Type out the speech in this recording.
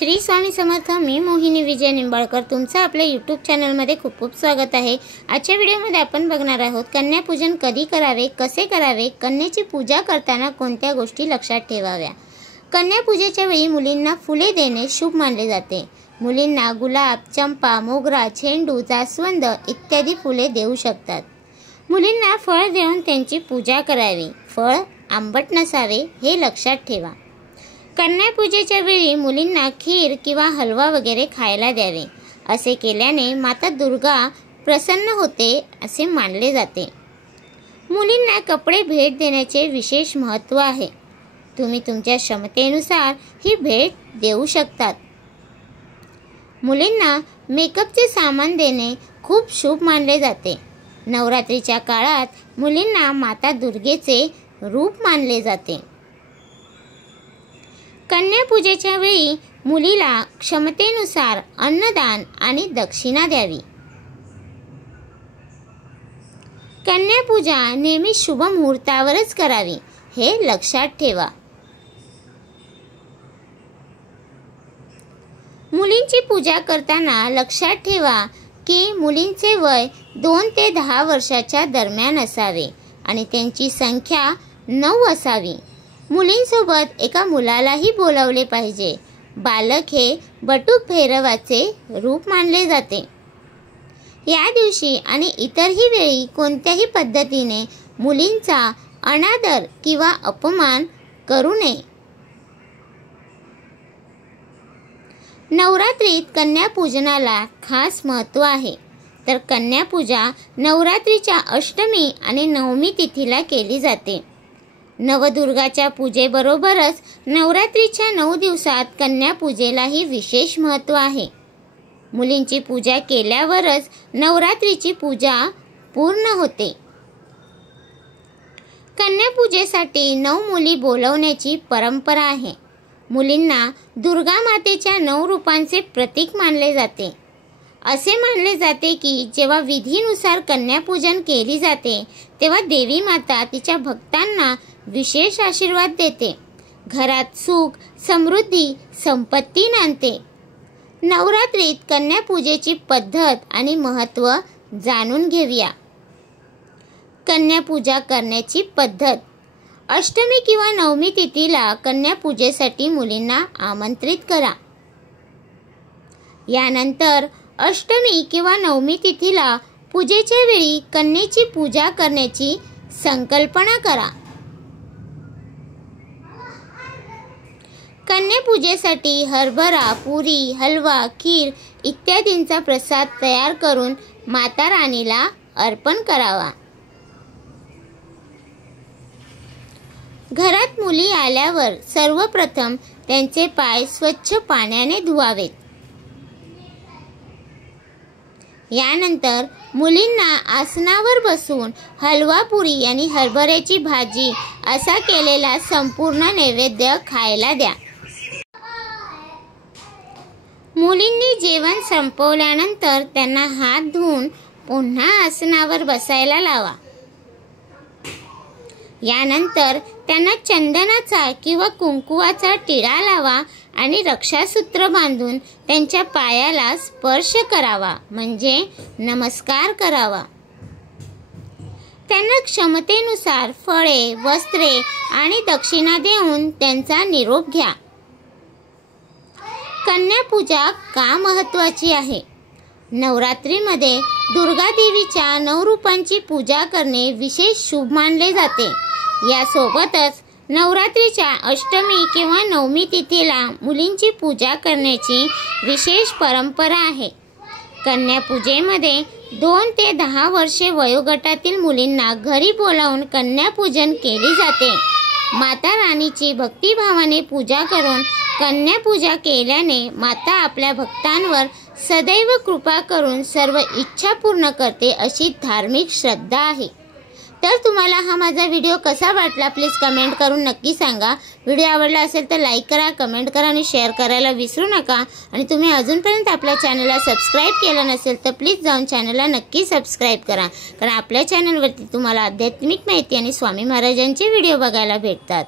श्री स्वामी समर्थ। मी मोहिनी विजय निंबाळकर तुमचं आपल्या यूट्यूब चॅनलमध्ये खूप खूप स्वागत आहे। आजच्या व्हिडिओमध्ये आपण बघणार आहोत कन्यापूजन कधी करावे, कसे करावे, कन्याची पूजा करताना कोणत्या गोष्टी लक्षात ठेवाव्या। कन्यापूजेच्या वेळी मुलींना फुले देणे शुभ मानले जाते। मुलींना गुलाब, चंपा, मोगरा, झेंडू, जास्वंद इत्यादी फुले देऊ शकतात। मुलींना फळ देऊन त्यांची पूजा करावी। फळ आंबट नसावे हे लक्षात ठेवा। कन्यापूजेच्या वेळी मुलींना खीर किंवा हलवा वगैरे खायला द्यावे। असे केल्याने माता दुर्गा प्रसन्न होते असे मानले जाते। मुलींना कपडे भेट देण्याचे विशेष महत्त्व आहे। तुम्ही तुमच्या क्षमतेनुसार ही भेट देऊ शकतात। मुलींना मेकअपचे सामान देणे खूप शुभ मानले जाते। नवरात्रीच्या काळात मुलींना माता दुर्गेचे रूप मानले जाते। कन्यापूजेच्या वेळी मुलीला क्षमतेनुसार अन्नदान आणि दक्षिणा द्यावी। कन्यापूजा नेहमी शुभ मुहूर्तावरच करावी हे लक्षात ठेवा। मुलींची पूजा करताना लक्षात ठेवा की मुलींचे वय 2 ते 10 वर्षाच्या दरम्यान असावे आणि त्यांची संख्या 9 असावी। मुलींसोबत एका मुलालाही बोलावले पाहिजे। बालक हे बटुक भैरवाचे रूप मानले जाते। या दिवशी आणि इतरही वेळी कोणत्याही पद्धतीने मुलींचा अनादर किंवा अपमान करू नये। नवरात्रीत कन्यापूजनाला खास महत्त्व आहे। तर कन्यापूजा नवरात्रीच्या अष्टमी आणि नवमी तिथीला केली जाते। नवदुर्गाच्या पूजेबरोबरच नवरात्रीच्या 9 दिवसात कन्यापूजेलाही विशेष महत्त्व आहे। मुलींची पूजा केल्यावरच नवरात्रीची पूजा पूर्ण होते। कन्यापूजेसाठी 9 मुली बोलवण्याची परंपरा आहे। मुलींना दुर्गा मातेच्या 9 रूपांचे प्रतीक मानले जाते। असे मानले जाते की जेव्हा विधीनुसार कन्यापूजन केली जाते तेव्हा देवी माता तिच्या भक्तांना विशेष आशीर्वाद देते, घरात सुख, समृद्धी, संपत्ती आणते। नवरात्रीत कन्यापूजेची पद्धत आणि महत्त्व जाणून घेऊया। कन्यापूजा करण्याची पद्धत। अष्टमी किंवा नवमी तिथीला कन्यापूजेसाठी मुलींना आमंत्रित करा। यानंतर अष्टमी किंवा नवमी तिथीला पूजेच्या वेळी कन्येची पूजा करण्याची संकल्पना करा। कन्यापूजेसाठी हरभरा, पुरी, हलवा, खीर इत्यादींचा प्रसाद तयार करून माता राणीला अर्पण करावा। घरात मुली आल्यावर सर्वप्रथम त्यांचे पाय स्वच्छ पाण्याने धुवावेत। यानंतर मुलींना आसनावर बसून हलवा, पुरी आणि हरभऱ्याची भाजी असा केलेला संपूर्ण नैवेद्य खायला द्या। मुलींनी जेवण संपवल्यानंतर त्यांना हात धुवून पुन्हा आसनावर बसायला लावा। यानंतर त्यांना चंदनाचा किंवा कुंकुवाचा टिळा लावा आणि रक्षासूत्र बांधून त्यांच्या पायाला स्पर्श करावा म्हणजे नमस्कार करावा। त्यांना क्षमतेनुसार फळे, वस्त्रे आणि दक्षिणा देऊन त्यांचा निरोप घ्या। कन्यापूजा का महत्त्वाची आहे? नवरात्रीमध्ये दुर्गा देवीच्या 9 रूपांची पूजा करणे विशेष शुभ मानले जाते। यासोबतच नवरात्रीच्या अष्टमी किंवा नवमी तिथीला मुलींची पूजा करण्याची विशेष परंपरा आहे। कन्यापूजेमध्ये 2 ते 10 वर्षे वयोगटातील मुलींना घरी बोलावून कन्यापूजन केली जाते। माता राणीची भक्तिभावाने पूजा करून कन्यापूजा केल्याने माता आपल्या भक्तांवर सदैव कृपा करून सर्व इच्छा पूर्ण करते अशी धार्मिक श्रद्धा आहे। तर तुम्हाला हा माझा व्हिडिओ कसा वाटला प्लीज कमेंट करून नक्की सांगा। व्हिडिओ आवडला असेल तर लाईक करा, कमेंट करा आणि शेअर करायला विसरू नका। आणि तुम्ही अजूनपर्यंत आपल्या चॅनलला सबस्क्राईब केलं नसेल तर प्लीज जाऊन चॅनलला नक्की सबस्क्राईब करा, कारण आपल्या चॅनलवरती तुम्हाला आध्यात्मिक माहिती आणि स्वामी महाराजांचे व्हिडिओ बघायला भेटतात।